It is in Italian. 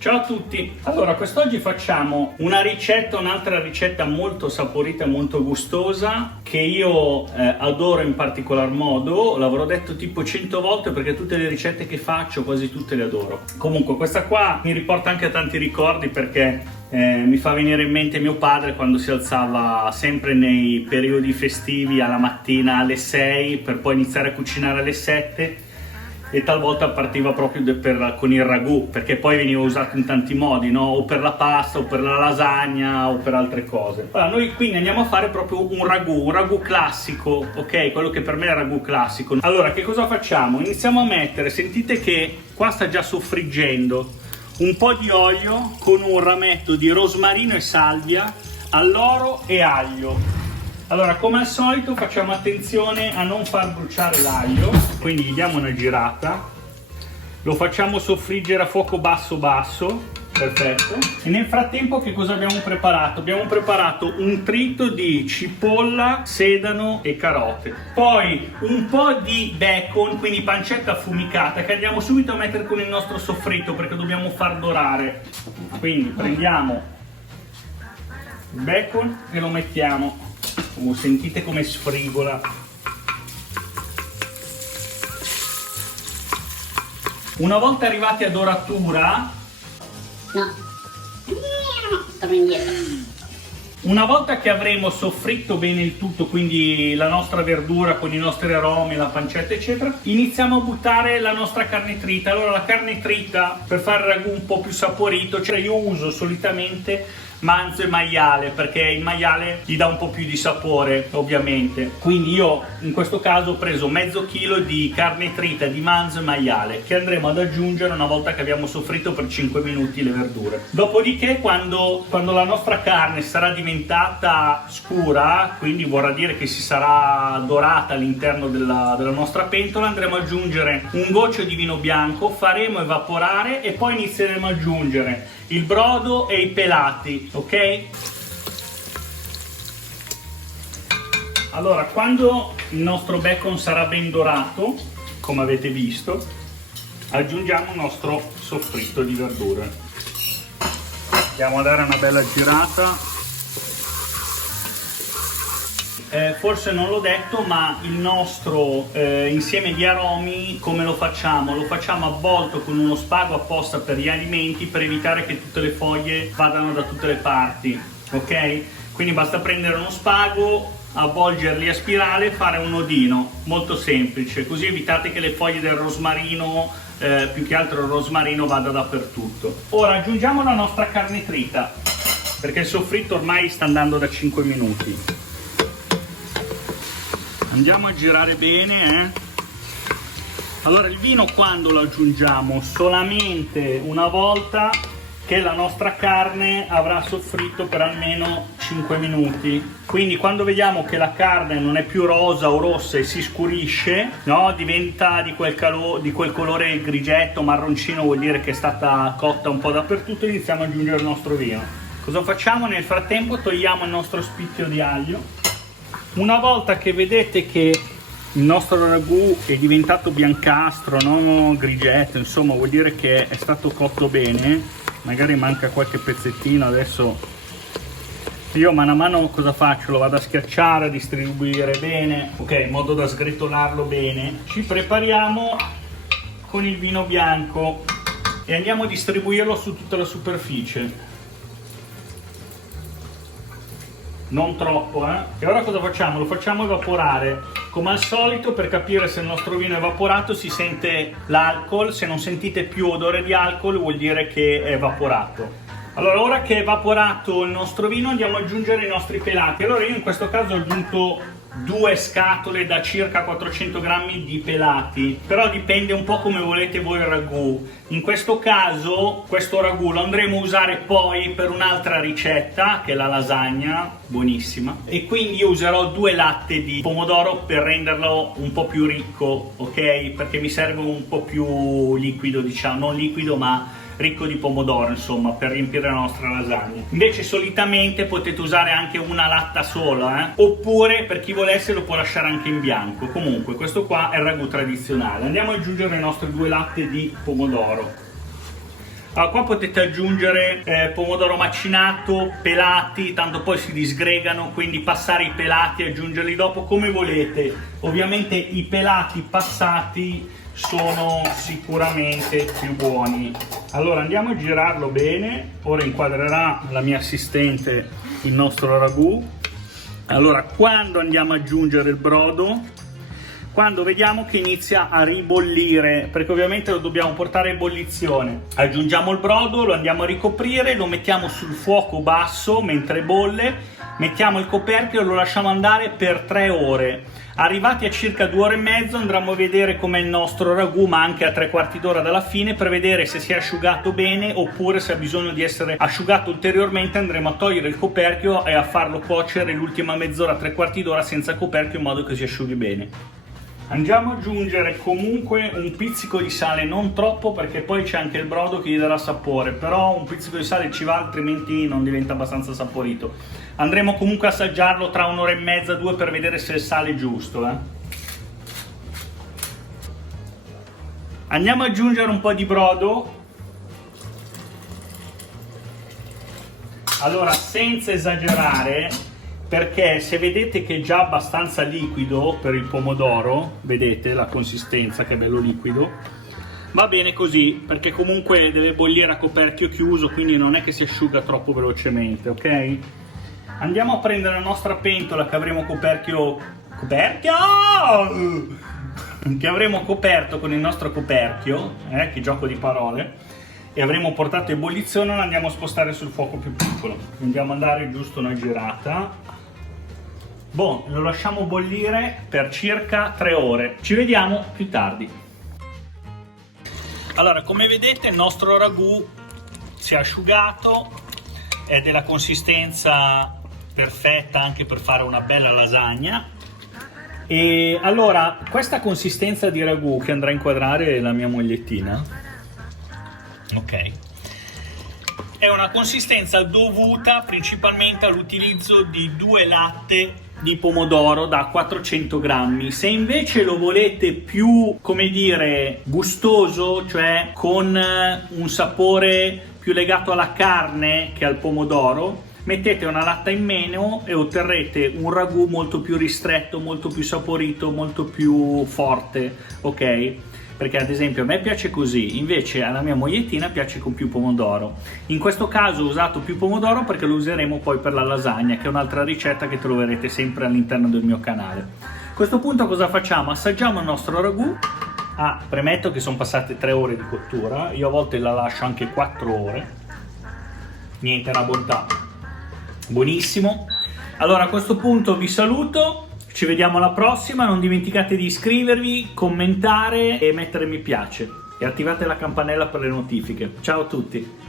Ciao a tutti! Allora, quest'oggi facciamo un'altra ricetta molto saporita e molto gustosa che io adoro in particolar modo. L'avrò detto tipo 100 volte perché tutte le ricette che faccio quasi tutte le adoro. Comunque questa qua mi riporta anche a tanti ricordi perché mi fa venire in mente mio padre quando si alzava sempre nei periodi festivi alla mattina alle 6 per poi iniziare a cucinare alle 7 e talvolta partiva proprio con il ragù, perché poi veniva usato in tanti modi, no? O per la pasta, o per la lasagna, o per altre cose. Allora, noi quindi andiamo a fare proprio un ragù classico, ok? Quello che per me è il ragù classico. Allora, che cosa facciamo? Iniziamo a mettere, sentite che qua sta già soffriggendo, un po' di olio con un rametto di rosmarino e salvia, alloro e aglio. Allora, come al solito facciamo attenzione a non far bruciare l'aglio, quindi gli diamo una girata, lo facciamo soffriggere a fuoco basso, perfetto. E nel frattempo che cosa abbiamo preparato? Abbiamo preparato un trito di cipolla, sedano e carote, poi un po' di bacon, quindi pancetta affumicata, che andiamo subito a mettere con il nostro soffritto perché dobbiamo far dorare. Quindi prendiamo il bacon e lo mettiamo. Sentite come sfrigola. Una volta arrivati a doratura, torno indietro. Una volta che avremo soffritto bene il tutto, quindi la nostra verdura con i nostri aromi, la pancetta eccetera, iniziamo a buttare la nostra carne trita. Allora, la carne trita, per fare il ragù un po' più saporito, cioè io uso solitamente manzo e maiale perché il maiale gli dà un po' più di sapore, ovviamente. Quindi io in questo caso ho preso mezzo chilo di carne trita di manzo e maiale che andremo ad aggiungere una volta che abbiamo soffritto per 5 minuti le verdure. Dopodiché quando la nostra carne sarà diventata scura, quindi vorrà dire che si sarà dorata all'interno della nostra pentola, andremo ad aggiungere un goccio di vino bianco, faremo evaporare e poi inizieremo ad aggiungere il brodo e i pelati, ok? Allora, quando il nostro bacon sarà ben dorato, come avete visto, aggiungiamo il nostro soffritto di verdure. Andiamo a dare una bella girata. Forse non l'ho detto, ma il nostro insieme di aromi come lo facciamo? Lo facciamo avvolto con uno spago apposta per gli alimenti per evitare che tutte le foglie vadano da tutte le parti, ok? Quindi basta prendere uno spago, avvolgerli a spirale e fare un nodino, molto semplice, così evitate che le foglie del rosmarino, più che altro il rosmarino, vada dappertutto. Ora aggiungiamo la nostra carne trita, perché il soffritto ormai sta andando da 5 minuti. Andiamo a girare bene, Allora, il vino quando lo aggiungiamo? Solamente una volta che la nostra carne avrà soffritto per almeno 5 minuti. Quindi quando vediamo che la carne non è più rosa o rossa e si scurisce, no? Diventa di quel colore grigetto, marroncino, vuol dire che è stata cotta un po' dappertutto, e iniziamo ad aggiungere il nostro vino. Cosa facciamo? Nel frattempo togliamo il nostro spicchio di aglio. Una volta che vedete che il nostro ragù è diventato biancastro, non grigetto, insomma vuol dire che è stato cotto bene, magari manca qualche pezzettino, adesso io mano a mano cosa faccio? Lo vado a schiacciare, a distribuire bene, ok, in modo da sgretolarlo bene. Ci prepariamo con il vino bianco e andiamo a distribuirlo su tutta la superficie. Non troppo, E ora cosa facciamo? Lo facciamo evaporare. Come al solito, per capire se il nostro vino è evaporato si sente l'alcol. Se non sentite più odore di alcol vuol dire che è evaporato. Allora, ora che è evaporato il nostro vino, andiamo ad aggiungere i nostri pelati. Allora io in questo caso ho aggiunto 2 scatole da circa 400 grammi di pelati, però dipende un po' come volete voi il ragù. In questo caso questo ragù lo andremo a usare poi per un'altra ricetta che è la lasagna, buonissima, e quindi io userò 2 latte di pomodoro per renderlo un po' più ricco, ok? Perché mi serve un po' più liquido, diciamo, non liquido ma ricco di pomodoro, insomma, per riempire la nostra lasagna. Invece solitamente potete usare anche una latta sola, oppure per chi volesse lo può lasciare anche in bianco. Comunque questo qua è il ragù tradizionale. Andiamo ad aggiungere le nostre 2 latte di pomodoro. Allora, qua potete aggiungere pomodoro macinato, pelati, tanto poi si disgregano, quindi passare i pelati e aggiungerli dopo come volete. Ovviamente i pelati passati sono sicuramente più buoni. Allora andiamo a girarlo bene. Ora inquadrerà la mia assistente il nostro ragù. Allora, quando andiamo ad aggiungere il brodo? Quando vediamo che inizia a ribollire, perché ovviamente lo dobbiamo portare a ebollizione. Aggiungiamo il brodo, lo andiamo a ricoprire, lo mettiamo sul fuoco basso mentre bolle, mettiamo il coperchio e lo lasciamo andare per 3 ore. Arrivati a circa 2 ore e mezzo andremo a vedere com'è il nostro ragù, ma anche a 3/4 d'ora dalla fine, per vedere se si è asciugato bene oppure se ha bisogno di essere asciugato ulteriormente. Andremo a togliere il coperchio e a farlo cuocere l'ultima mezz'ora, 3/4 d'ora senza coperchio, in modo che si asciughi bene. Andiamo ad aggiungere comunque un pizzico di sale, non troppo perché poi c'è anche il brodo che gli darà sapore, però un pizzico di sale ci va, altrimenti non diventa abbastanza saporito. Andremo comunque a assaggiarlo tra 1 ora e mezza, 2, per vedere se il sale è giusto. Andiamo ad aggiungere un po' di brodo. Allora, senza esagerare, perché se vedete che è già abbastanza liquido per il pomodoro, vedete la consistenza che è bello liquido, va bene così, perché comunque deve bollire a coperchio chiuso, quindi non è che si asciuga troppo velocemente, ok? Andiamo a prendere la nostra pentola che avremo che avremo coperto con il nostro coperchio, che gioco di parole, e avremo portato a ebollizione. Lo andiamo a spostare sul fuoco più piccolo, andiamo a dare giusto una girata. Boh, lo lasciamo bollire per circa 3 ore. Ci vediamo più tardi. Allora, come vedete il nostro ragù si è asciugato, è della consistenza perfetta anche per fare una bella lasagna. E allora, questa consistenza di ragù che andrà a inquadrare la mia mogliettina, ok, è una consistenza dovuta principalmente all'utilizzo di 2 latte di pomodoro da 400 grammi. Se invece lo volete più, come dire, gustoso, cioè con un sapore più legato alla carne che al pomodoro, mettete una latta in meno e otterrete un ragù molto più ristretto, molto più saporito, molto più forte, ok? Perché ad esempio a me piace così, invece alla mia mogliettina piace con più pomodoro. In questo caso ho usato più pomodoro perché lo useremo poi per la lasagna, che è un'altra ricetta che troverete sempre all'interno del mio canale. A questo punto cosa facciamo? Assaggiamo il nostro ragù. Premetto che sono passate 3 ore di cottura, io a volte la lascio anche 4 ore. Niente, una bontà. Buonissimo. Allora, a questo punto vi saluto. Ci vediamo alla prossima, non dimenticate di iscrivervi, commentare e mettere mi piace e attivate la campanella per le notifiche. Ciao a tutti!